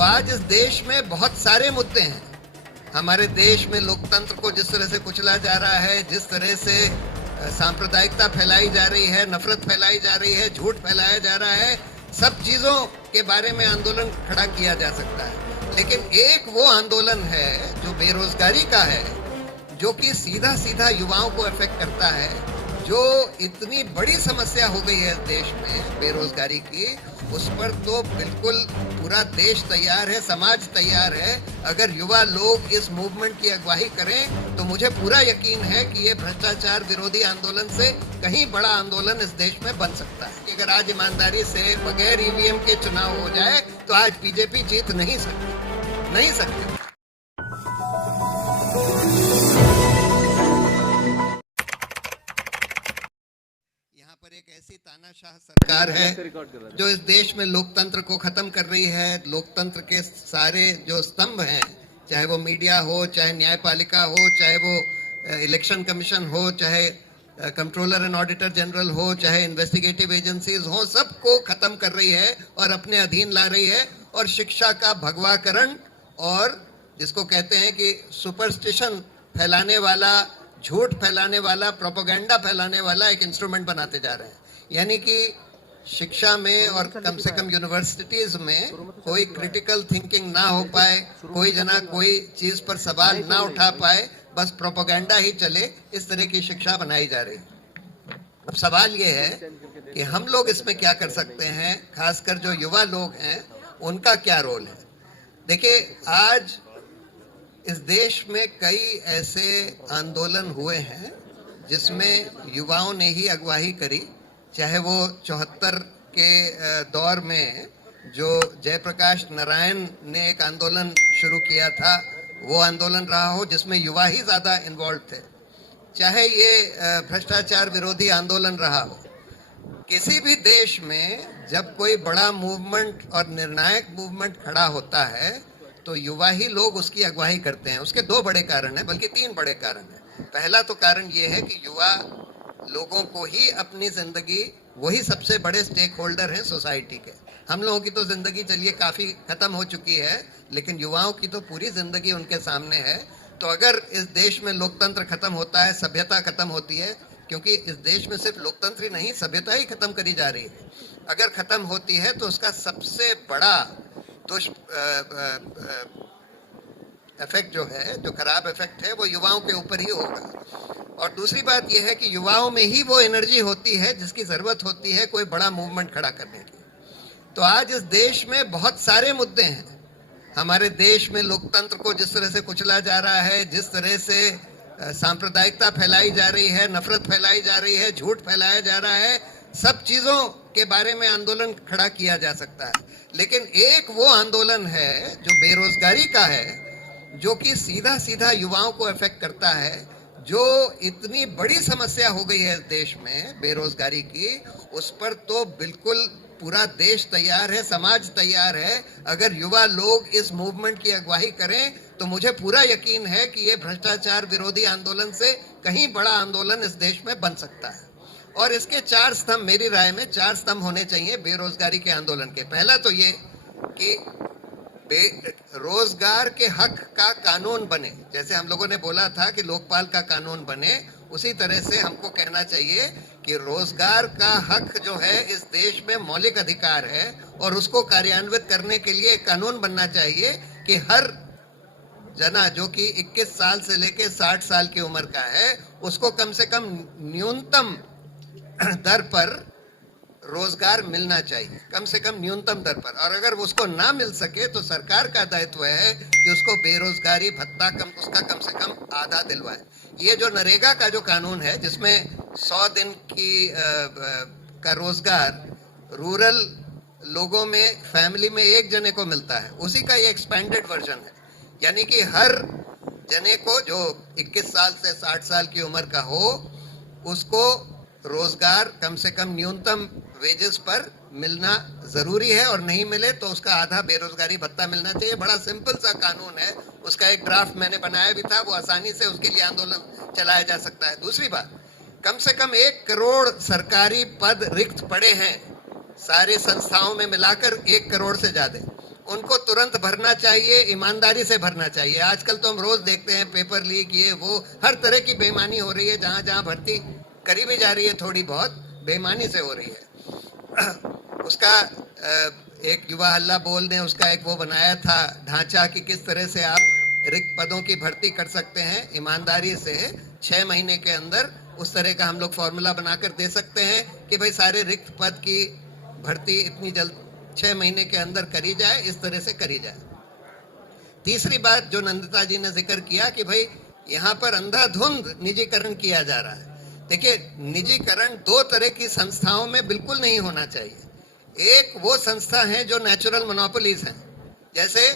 तो आज इस देश में बहुत सारे मुद्दे हैं। हमारे देश में लोकतंत्र को जिस तरह से कुचला जा रहा है, जिस तरह से सांप्रदायिकता फैलाई जा रही है, नफरत फैलाई जा रही है, झूठ फैलाया जा रहा है, सब चीजों के बारे में आंदोलन खड़ा किया जा सकता है। लेकिन एक वो आंदोलन है जो बेरोजगारी का है, जो कि सीधा सीधा युवाओं को अफेक्ट करता है, जो इतनी बड़ी समस्या हो गई है देश में बेरोजगारी की, उस पर तो बिल्कुल पूरा देश तैयार है, समाज तैयार है। अगर युवा लोग इस मूवमेंट की अगुवाई करें तो मुझे पूरा यकीन है कि ये भ्रष्टाचार विरोधी आंदोलन से कहीं बड़ा आंदोलन इस देश में बन सकता है। कि अगर आज ईमानदारी से बगैर ईवीएम के चुनाव हो जाए तो आज बीजेपी जीत नहीं सकती। यहाँ पर एक ऐसी तानाशाह सरकार है जो इस देश में लोकतंत्र को खत्म कर रही है। लोकतंत्र के सारे जो स्तंभ हैं, चाहे वो मीडिया हो, चाहे न्यायपालिका हो, चाहे वो इलेक्शन कमीशन हो, चाहे कंट्रोलर एंड ऑडिटर जनरल हो, चाहे इन्वेस्टिगेटिव एजेंसीज हो, सबको खत्म कर रही है और अपने अधीन ला रही है। और शिक्षा का भगवाकरण और जिसको कहते हैं कि सुपरस्टिशन फैलाने वाला, झूठ फैलाने वाला, प्रोपेगेंडा फैलाने वाला एक इंस्ट्रूमेंट बनाते जा रहे हैं। यानी कि शिक्षा में और कम से कम यूनिवर्सिटीज में कोई क्रिटिकल थिंकिंग ना हो पाए, कोई जना कोई चीज पर सवाल ना उठा पाए, बस प्रोपेगेंडा ही चले, इस तरह की शिक्षा बनाई जा रही है। अब सवाल ये है कि हम लोग इसमें क्या कर सकते हैं, खासकर जो युवा लोग हैं उनका क्या रोल है। देखिए, आज इस देश में कई ऐसे आंदोलन हुए हैं जिसमें युवाओं ने ही अगुवाई करी, चाहे वो 74 के दौर में जो जयप्रकाश नारायण ने एक आंदोलन शुरू किया था, वो आंदोलन रहा हो जिसमें युवा ही ज़्यादा इन्वॉल्व थे, चाहे ये भ्रष्टाचार विरोधी आंदोलन रहा हो। किसी भी देश में जब कोई बड़ा मूवमेंट और निर्णायक मूवमेंट खड़ा होता है तो युवा ही लोग उसकी अगुवाई करते हैं। उसके दो बड़े कारण हैं, बल्कि तीन बड़े कारण हैं। पहला तो कारण ये है कि युवा लोगों को ही अपनी जिंदगी, वही सबसे बड़े स्टेक होल्डर हैं सोसाइटी के। हम लोगों की तो जिंदगी चलिए काफ़ी ख़त्म हो चुकी है, लेकिन युवाओं की तो पूरी जिंदगी उनके सामने है। तो अगर इस देश में लोकतंत्र खत्म होता है, सभ्यता खत्म होती है, क्योंकि इस देश में सिर्फ लोकतंत्र ही नहीं, सभ्यता ही खत्म करी जा रही है। अगर खत्म होती है तो उसका सबसे बड़ा इफेक्ट जो है, जो खराब इफेक्ट है, वो युवाओं के ऊपर ही होगा। और दूसरी बात यह है कि युवाओं में ही वो एनर्जी होती है जिसकी जरूरत होती है कोई बड़ा मूवमेंट खड़ा करने की। तो आज इस देश में बहुत सारे मुद्दे हैं। हमारे देश में लोकतंत्र को जिस तरह से कुचला जा रहा है, जिस तरह से सांप्रदायिकता फैलाई जा रही है, नफरत फैलाई जा रही है, झूठ फैलाया जा रहा है, सब चीजों के बारे में आंदोलन खड़ा किया जा सकता है। लेकिन एक वो आंदोलन है जो बेरोजगारी का है, जो कि सीधा सीधा युवाओं को अफेक्ट करता है, जो इतनी बड़ी समस्या हो गई है देश में बेरोजगारी की, उस पर तो बिल्कुल पूरा देश तैयार है, समाज तैयार है। अगर युवा लोग इस मूवमेंट की अगुवाई करें तो मुझे पूरा यकीन है कि ये भ्रष्टाचार विरोधी आंदोलन से कहीं बड़ा आंदोलन इस देश में बन सकता है। और इसके चार स्तंभ, मेरी राय में चार स्तंभ होने चाहिए बेरोजगारी के आंदोलन के। पहला तो ये कि रोजगार के हक का कानून बने। जैसे हम लोगों ने बोला था कि लोकपाल का कानून बने, उसी तरह से हमको कहना चाहिए कि रोजगार का हक जो है इस देश में मौलिक अधिकार है और उसको कार्यान्वित करने के लिए कानून बनना चाहिए कि हर जना जो कि 21 साल से लेकर 60 साल की उम्र का है, उसको कम से कम न्यूनतम दर पर रोजगार मिलना चाहिए, कम से कम न्यूनतम दर पर। और अगर उसको ना मिल सके तो सरकार का दायित्व है कि उसको बेरोजगारी भत्ता उसका कम से कम आधा दिलवाए। ये जो नरेगा का जो कानून है, जिसमें 100 दिन की का रोजगार रूरल लोगों में, फैमिली में एक जने को मिलता है, उसी का ये एक्सपेंडेड वर्जन है। यानी कि हर जने को जो 21 साल से 60 साल की उम्र का हो, उसको रोजगार कम से कम न्यूनतम वेजेस पर मिलना जरूरी है, और नहीं मिले तो उसका आधा बेरोजगारी भत्ता मिलना चाहिए। बड़ा सिंपल सा कानून है, उसका एक ड्राफ्ट मैंने बनाया भी था, वो आसानी से उसके लिए आंदोलन चलाया जा सकता है। दूसरी बात, कम से कम 1 करोड़ सरकारी पद रिक्त पड़े हैं, सारी संस्थाओं में मिलाकर 1 करोड़ से ज्यादा। उनको तुरंत भरना चाहिए, ईमानदारी से भरना चाहिए। आजकल तो हम रोज देखते हैं पेपर लीक, ये वो हर तरह की बेईमानी हो रही है। जहां जहां भर्ती करी भी जा रही है थोड़ी बहुत बेईमानी से हो रही है। उसका एक युवा हल्ला बोल ने उसका एक वो बनाया था ढांचा कि किस तरह से आप रिक्त पदों की भर्ती कर सकते हैं ईमानदारी से 6 महीने के अंदर। उस तरह का हम लोग फॉर्मूला बनाकर दे सकते हैं कि भाई सारे रिक्त पद की भर्ती इतनी जल्द 6 महीने के अंदर करी जाए, इस तरह से करी जाए। तीसरी बात जो नंदिता जी ने जिक्र किया कि भाई यहाँ पर अंधाधुंध निजीकरण किया जा रहा है। देखिए, निजीकरण 2 तरह की संस्थाओं में बिल्कुल नहीं होना चाहिए। एक वो संस्था है जो नेचुरल मोनोपोलीज हैं, जैसे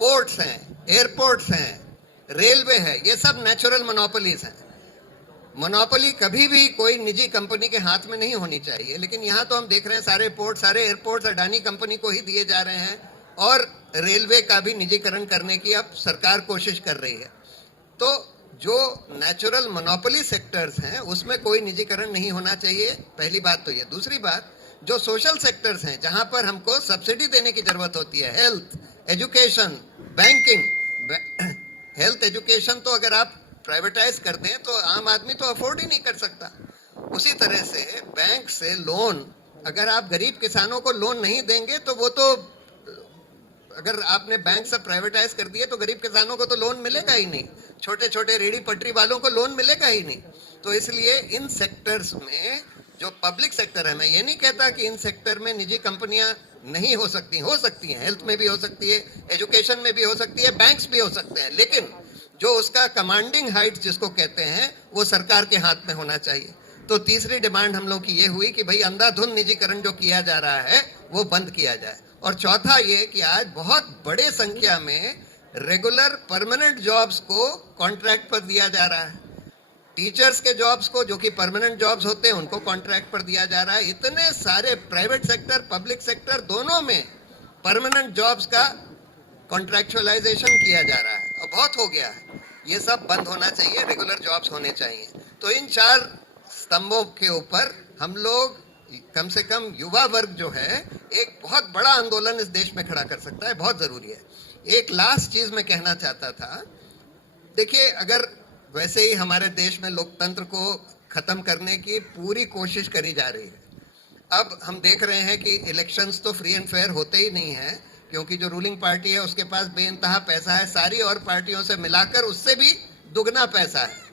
पोर्ट्स हैं, एयरपोर्ट्स हैं, रेलवे है, ये सब नेचुरल मोनोपोलीज हैं। मोनोपोली कभी भी कोई निजी कंपनी के हाथ में नहीं होनी चाहिए। लेकिन यहाँ तो हम देख रहे हैं सारे पोर्ट, सारे एयरपोर्ट्स अडानी कंपनी को ही दिए जा रहे हैं, और रेलवे का भी निजीकरण करने की अब सरकार कोशिश कर रही है। तो जो नेचुरल मोनोपोली सेक्टर्स हैं उसमें कोई निजीकरण नहीं होना चाहिए, पहली बात तो ये। दूसरी बात, जो सोशल सेक्टर्स हैं जहां पर हमको सब्सिडी देने की जरूरत होती है, health, education, banking. Health education तो अगर आप प्राइवेटाइज कर दें तो आम आदमी तो अफोर्ड ही नहीं कर सकता। उसी तरह से बैंक से लोन, अगर आप गरीब किसानों को लोन नहीं देंगे तो वो तो, अगर आपने बैंक से प्राइवेटाइज कर दिए तो गरीब किसानों को तो लोन मिलेगा ही नहीं, छोटे छोटे रेडी पटरी वालों को लोन मिलेगा ही नहीं। तो इसलिए इन सेक्टर्स में जो पब्लिक सेक्टर है, मैं ये नहीं कहता कि इन सेक्टर में निजी कंपनियां नहीं हो सकती हैं, हेल्थ में भी हो सकती है, एजुकेशन में भी हो सकती है, बैंक्स भी हो सकते हैं, लेकिन जो उसका कमांडिंग हाइट जिसको कहते हैं वो सरकार के हाथ में होना चाहिए। तो तीसरी डिमांड हम लोग की ये हुई कि भाई अंधाधुंध निजीकरण जो किया जा रहा है वो बंद किया जाए। और चौथा ये कि आज बहुत बड़े संख्या में रेगुलर परमानेंट जॉब्स को कॉन्ट्रैक्ट पर दिया जा रहा है। टीचर्स के जॉब्स को, जो कि परमानेंट जॉब्स होते हैं, उनको कॉन्ट्रैक्ट पर दिया जा रहा है। इतने सारे प्राइवेट सेक्टर, पब्लिक सेक्टर दोनों में परमानेंट जॉब्स का कॉन्ट्रैक्चुअलाइजेशन किया जा रहा है और बहुत हो गया है। ये सब बंद होना चाहिए, रेगुलर जॉब्स होने चाहिए। तो इन 4 स्तंभों के ऊपर हम लोग, कम से कम युवा वर्ग जो है, एक बहुत बड़ा आंदोलन इस देश में खड़ा कर सकता है, बहुत जरूरी है। एक लास्ट चीज मैं कहना चाहता था, देखिए, अगर वैसे ही हमारे देश में लोकतंत्र को खत्म करने की पूरी कोशिश करी जा रही है, अब हम देख रहे हैं कि इलेक्शंस तो फ्री एंड फेयर होते ही नहीं है, क्योंकि जो रूलिंग पार्टी है उसके पास बेइंतहा पैसा है, सारी और पार्टियों से मिलाकर उससे भी दुगना पैसा है।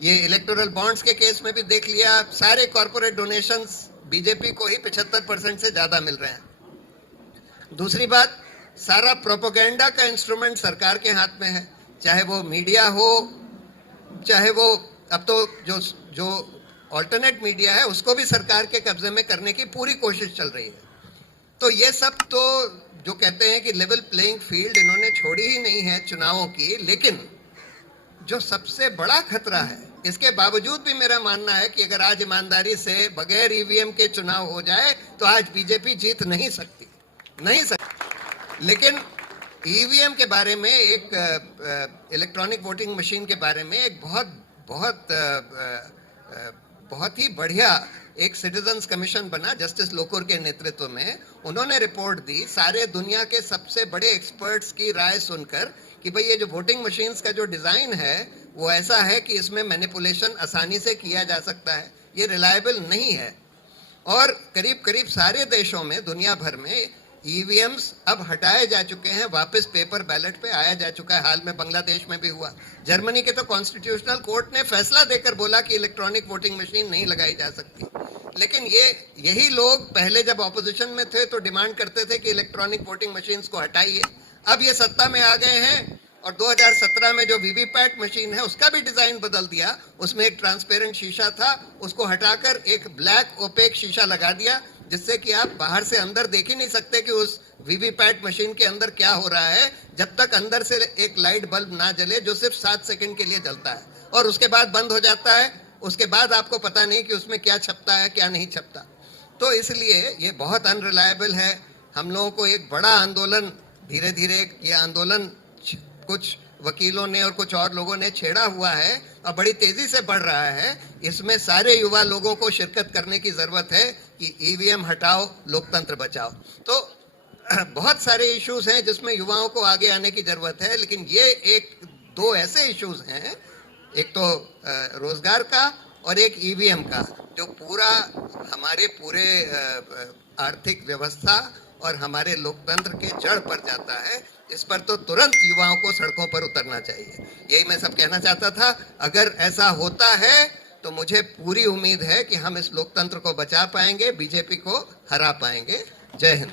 ये इलेक्टोरल बॉन्ड्स के केस में भी देख लिया, सारे कॉर्पोरेट डोनेशंस बीजेपी को ही 75% से ज्यादा मिल रहे हैं। दूसरी बात, सारा प्रोपेगेंडा का इंस्ट्रूमेंट सरकार के हाथ में है, चाहे वो मीडिया हो, चाहे वो अब तो जो ऑल्टरनेट मीडिया है उसको भी सरकार के कब्जे में करने की पूरी कोशिश चल रही है। तो ये सब तो जो कहते हैं कि लेवल प्लेइंग फील्ड इन्होंने छोड़ी ही नहीं है चुनावों की। लेकिन जो सबसे बड़ा खतरा है, इसके बावजूद भी मेरा मानना है कि अगर आज ईमानदारी से बगैर ईवीएम के चुनाव हो जाए तो आज बीजेपी जीत नहीं सकती। लेकिन ईवीएम के बारे में, एक इलेक्ट्रॉनिक वोटिंग मशीन के बारे में एक बहुत ही बढ़िया एक सिटीजन्स कमीशन बना जस्टिस लोकुर के नेतृत्व में। उन्होंने रिपोर्ट दी सारे दुनिया के सबसे बड़े एक्सपर्ट्स की राय सुनकर कि भाई ये जो वोटिंग मशीन्स का जो डिजाइन है वो ऐसा है कि इसमें मैनिपुलेशन आसानी से किया जा सकता है, ये रिलायबल नहीं है। और करीब करीब सारे देशों में, दुनिया भर में ईवीएम्स अब हटाए जा चुके हैं, वापस पेपर बैलेट पे आया जा चुका है। हाल में बांग्लादेश में भी हुआ। जर्मनी के तो कॉन्स्टिट्यूशनल कोर्ट ने फैसला देकर बोला कि इलेक्ट्रॉनिक वोटिंग मशीन नहीं लगाई जा सकती। लेकिन यही लोग पहले जब ऑपोजिशन में थे तो डिमांड करते थे कि इलेक्ट्रॉनिक वोटिंग मशीन्स को हटाइए। अब ये सत्ता में आ गए हैं और 2017 में जो वीवीपैट मशीन है उसका भी डिजाइन बदल दिया। उसमें एक ट्रांसपेरेंट शीशा था, उसको हटाकर एक ब्लैक ओपेक शीशा लगा दिया, जिससे कि आप बाहर से अंदर देख ही नहीं सकते कि उस वीवीपैट मशीन के अंदर क्या हो रहा है, जब तक अंदर से एक लाइट बल्ब ना जले जो सिर्फ 7 सेकंड के लिए जलता है और उसके बाद बंद हो जाता है। उसके बाद आपको पता नहीं कि उसमें क्या छपता है, क्या नहीं छपता। तो इसलिए ये बहुत अनरिलायबल है। हम लोगों को एक बड़ा आंदोलन, धीरे धीरे ये आंदोलन कुछ वकीलों ने और कुछ और लोगों ने छेड़ा हुआ है और बड़ी तेजी से बढ़ रहा है। इसमें सारे युवा लोगों को शिरकत करने की जरूरत है कि ईवीएम हटाओ, लोकतंत्र बचाओ। तो बहुत सारे इश्यूज हैं जिसमें युवाओं को आगे आने की जरूरत है, लेकिन ये एक दो ऐसे इश्यूज हैं, एक तो रोजगार का और एक ईवीएम का, जो पूरा हमारे पूरे आर्थिक व्यवस्था और हमारे लोकतंत्र के जड़ पर जाता है। इस पर तो तुरंत युवाओं को सड़कों पर उतरना चाहिए। यही मैं सब कहना चाहता था। अगर ऐसा होता है तो मुझे पूरी उम्मीद है कि हम इस लोकतंत्र को बचा पाएंगे, बीजेपी को हरा पाएंगे। जय हिंद।